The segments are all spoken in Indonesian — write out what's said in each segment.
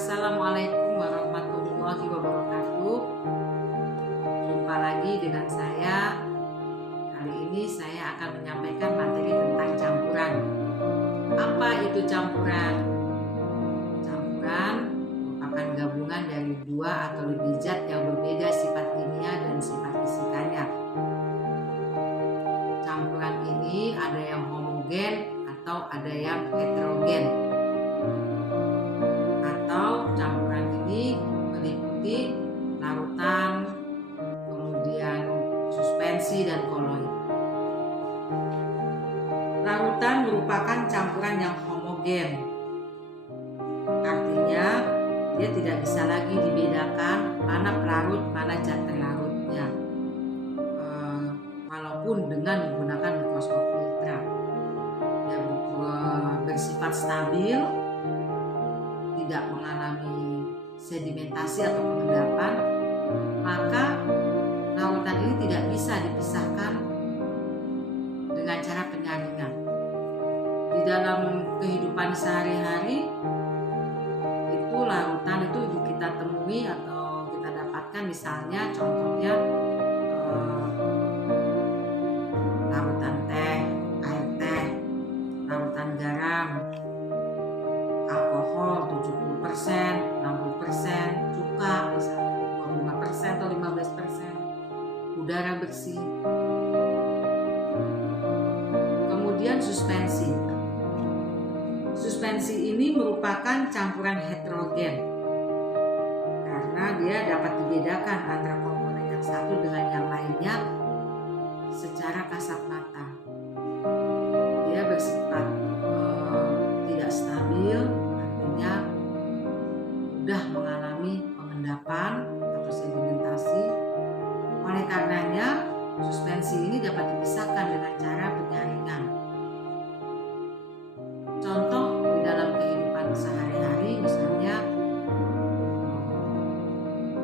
Assalamualaikum warahmatullahi wabarakatuh. Jumpa lagi dengan saya. Kali ini saya akan menyampaikan materi tentang campuran. Apa itu campuran? Campuran merupakan gabungan dari dua atau lebih zat yang berbeda sifat kimia dan sifat fisikanya. Campuran ini ada yang homogen atau ada yang heterogen. Campuran ini meliputi larutan, kemudian suspensi dan koloid. Larutan merupakan campuran yang homogen, artinya dia tidak bisa lagi dibedakan mana pelarut, mana zat terlarutnya, walaupun dengan menggunakan mikroskop ultra. Dia bersifat stabil, tidak mengalami sedimentasi atau pengendapan, maka larutan ini tidak bisa dipisahkan dengan cara penyaringan. Di dalam kehidupan sehari-hari itu larutan itu kita temui atau kita dapatkan, misalnya contohnya larutan teh, air teh, larutan garam, alkohol 70%, 60%, cuka misalnya 25% atau 15%, udara bersih. Kemudian suspensi. Suspensi ini merupakan campuran heterogen karena dia dapat dibedakan antara komponen yang satu dengan yang lainnya secara kasat mata. Dia bersifat tidak stabil, artinya mudah mengalami pengendapan atau sedimentasi. Oleh karenanya, suspensi ini dapat dipisahkan dengan cara penyaringan. Contoh di dalam kehidupan sehari-hari, misalnya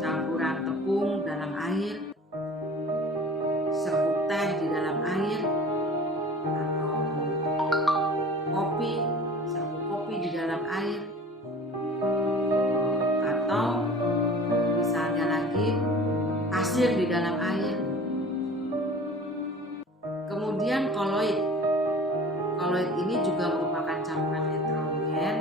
campuran tepung dalam air, serbuk teh di dalam air, atau kopi, serbuk kopi di dalam air, atau misalnya lagi pasir di dalam air. Kemudian koloid. Koloid ini juga merupakan campuran heterogen,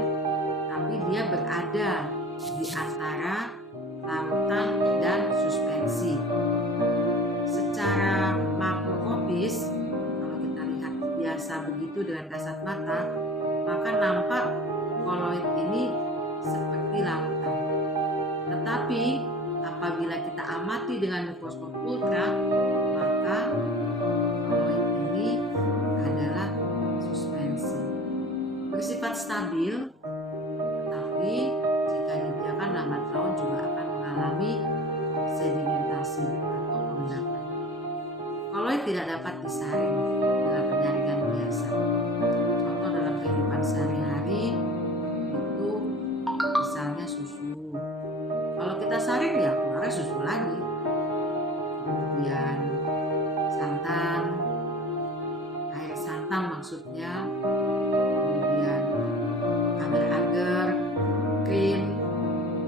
tapi dia berada di antara larutan dan suspensi. Secara makroskopis, kalau kita lihat biasa begitu dengan kasat mata, maka nampak koloid ini seperti larutan. Tetapi apabila kita amati dengan mikroskop ultra, maka koloid ini adalah suspensi. Bersifat stabil, tetapi jika dibiarkan lambat laun juga akan mengalami sedimentasi atau pengendapan. Koloid tidak dapat disaring dengan penyaringan biasa. Contoh dalam kehidupan sehari-hari itu misalnya susu. Kalau kita saring ya keluarnya susu lagi. Kemudian santan, air santan maksudnya. Kemudian agar-agar, krim,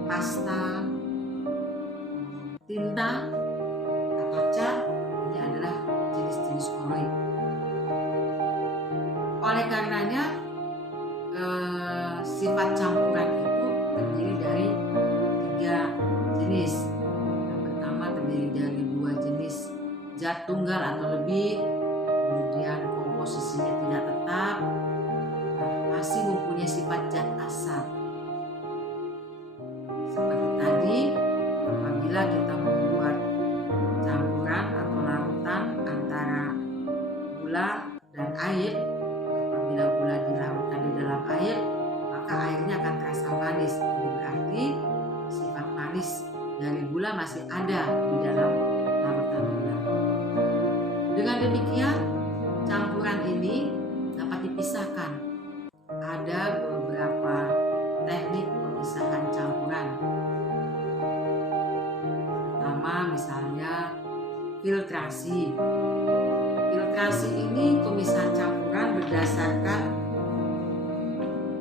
pasta, tinta atau cat, ini adalah jenis-jenis koloid. Oleh karenanya sifat campuran itu terdiri dari 3 jenis. Yang pertama terdiri dari 2 jenis zat tunggal atau lebih, kemudian komposisinya tidak tetap, masih mempunyai sifat zat asal. Seperti tadi, apabila kita membuat campuran atau larutan antara gula dan air, apabila gula dilarutkan di dalam air, maka airnya akan terasa manis. Ini berarti sifat manis dari gula masih ada di dalam larutan gula. Dengan demikian, campuran ini dapat dipisahkan. Ada beberapa teknik pemisahan campuran. Pertama misalnya filtrasi. Filtrasi ini pemisahan campuran berdasarkan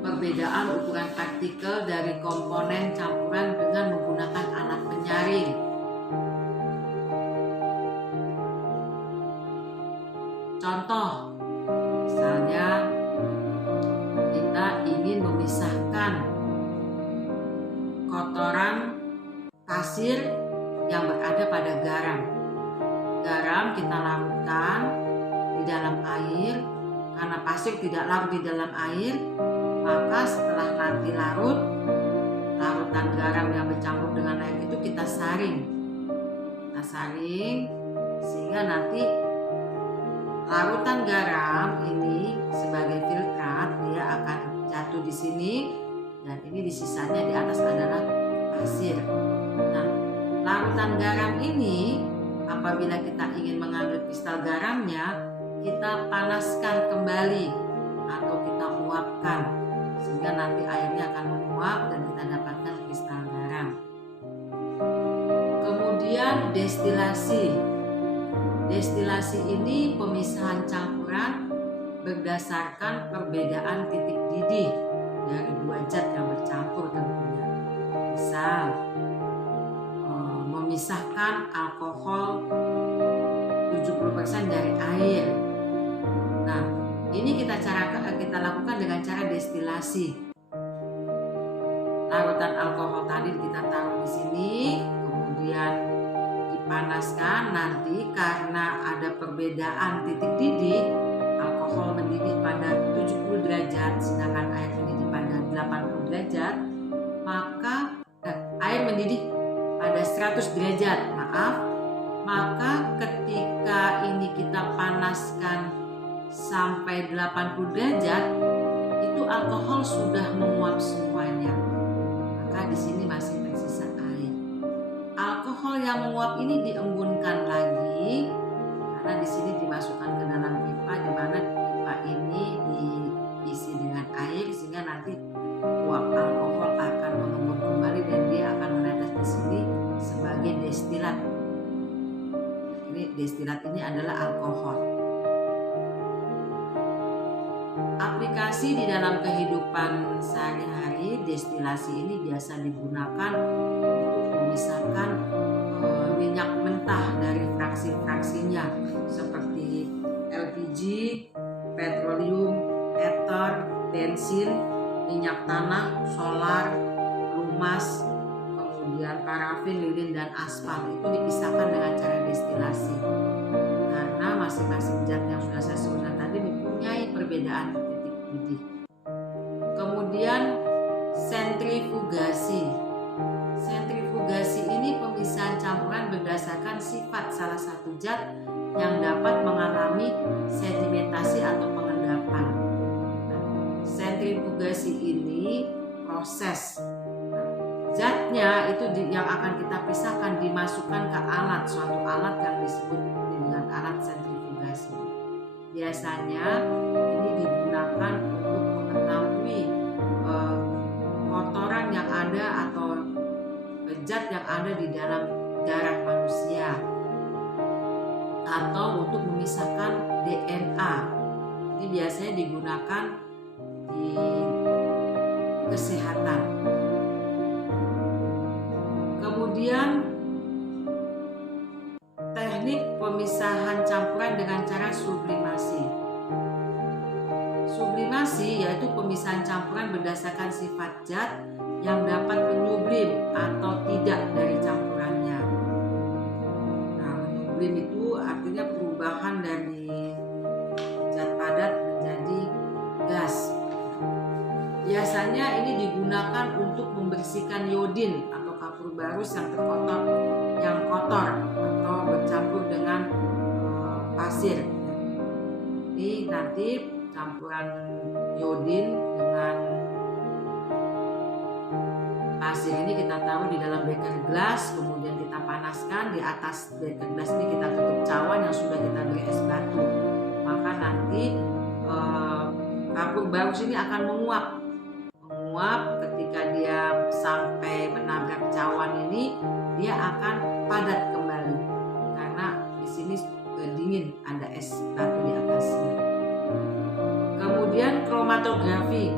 perbedaan perbedaan ukuran partikel dari komponen campuran dengan menggunakan alat penyaring. Contoh, misalnya kita ingin memisahkan kotoran pasir yang berada pada garam. Garam kita larutkan di dalam air. Karena pasir tidak larut di dalam air, maka setelah nanti larutan garam yang bercampur dengan air itu kita saring. Kita saring sehingga nanti larutan garam ini sebagai filtrat dia akan jatuh di sini, dan ini di sisanya di atas adalah pasir. Nah, larutan garam ini apabila kita ingin mengambil kristal garamnya, kita panaskan kembali atau kita uapkan sehingga nanti airnya akan menguap dan kita dapatkan kristal garam. Kemudian destilasi. Destilasi ini pemisahan campuran berdasarkan perbedaan titik didih dari dua zat yang bercampur tentunya. Misal memisahkan alkohol 70% dari air. Nah, ini kita lakukan dengan cara destilasi. Larutan alkohol tadi kita taruh di sini, kemudian dipanaskan. Nanti karena ada perbedaan titik didih, alkohol mendidih pada 70 derajat, sedangkan air mendidih pada 80 derajat, maka air mendidih pada 100 derajat, maka ketika ini kita panaskan sampai 80 derajat, itu alkohol sudah menguap semuanya. Maka di sini masih tersisa air. Alkohol yang menguap ini diembunkan lagi karena di sini dimasukkan ke dalam pipa, di mana pipa ini diisi dengan air sehingga nanti uap alkohol akan mengembun kembali dan dia akan menetes di sini sebagai destilat. Ini destilat ini adalah alkohol. Aplikasi di dalam kehidupan sehari-hari, destilasi ini biasa digunakan untuk memisahkan minyak mentah dari fraksi-fraksinya seperti LPG, petroleum, ether, bensin, minyak tanah, solar, lumas, kemudian parafin, lilin, dan aspal. Itu dipisahkan dengan cara destilasi karena masing-masing zat yang sudah saya sebutkan tadi mempunyai perbedaan titik didih. Kemudian sentrifugasi. Sentrifugasi ini pemisahan campuran berdasarkan sifat salah satu zat yang dapat mengalami sedimentasi atau pengendapan. Sentrifugasi ini proses zatnya itu yang akan kita pisahkan dimasukkan ke alat, suatu alat yang disebut dengan alat sentrifugasi. Biasanya ini digunakan untuk mengetahui kotoran yang ada atau zat yang ada di dalam darah manusia, atau untuk memisahkan DNA. Ini biasanya digunakan di kesehatan. Kemudian teknik pemisahan campuran dengan cara sublimasi. Sublimasi yaitu pemisahan campuran berdasarkan sifat zat yang dapat menyublim atau tidak dari campurannya. Nah, menyublim itu artinya perubahan dari zat padat menjadi gas. Biasanya ini digunakan untuk membersihkan iodin atau kapur barus yang kotor atau bercampur dengan pasir. Jadi nanti campuran iodin dengan pasir ini kita taruh di dalam beker gelas, kemudian kita panaskan. Di atas beker gelas ini kita tutup cawan yang sudah kita beri es batu. Maka nanti kapur barus ini akan menguap. Ketika dia sampai menabrak cawan ini, dia akan padat kembali karena di sini dingin, ada es batu di atasnya. Kemudian kromatografi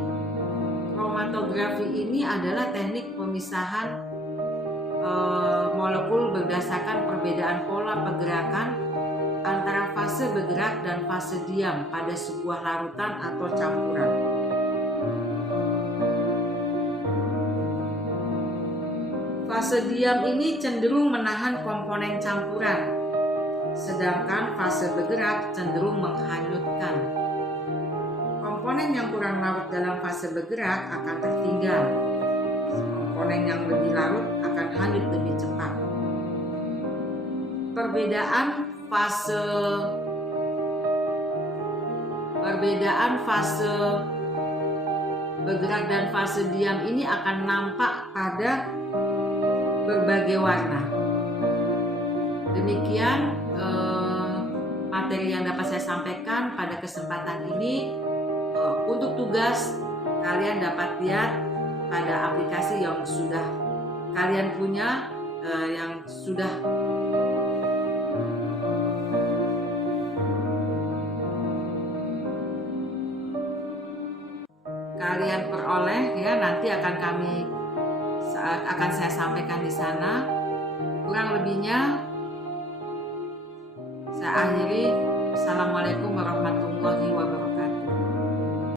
kromatografi ini adalah teknik pemisahan molekul berdasarkan perbedaan pola pergerakan antara fase bergerak dan fase diam pada sebuah larutan atau campuran. Fase diam ini cenderung menahan komponen campuran, sedangkan fase bergerak cenderung menghanyutkan. Komponen yang kurang larut dalam fase bergerak akan tertinggal. Komponen yang lebih larut akan hanyut lebih cepat. Perbedaan fase bergerak dan fase diam ini akan nampak pada berbagai warna. Demikian materi yang dapat saya sampaikan pada kesempatan ini. Untuk tugas, kalian dapat lihat pada aplikasi yang sudah kalian punya, yang sudah kalian peroleh, ya, nanti akan saya sampaikan di sana. Kurang lebihnya saya akhiri. Assalamualaikum warahmatullahi wabarakatuh.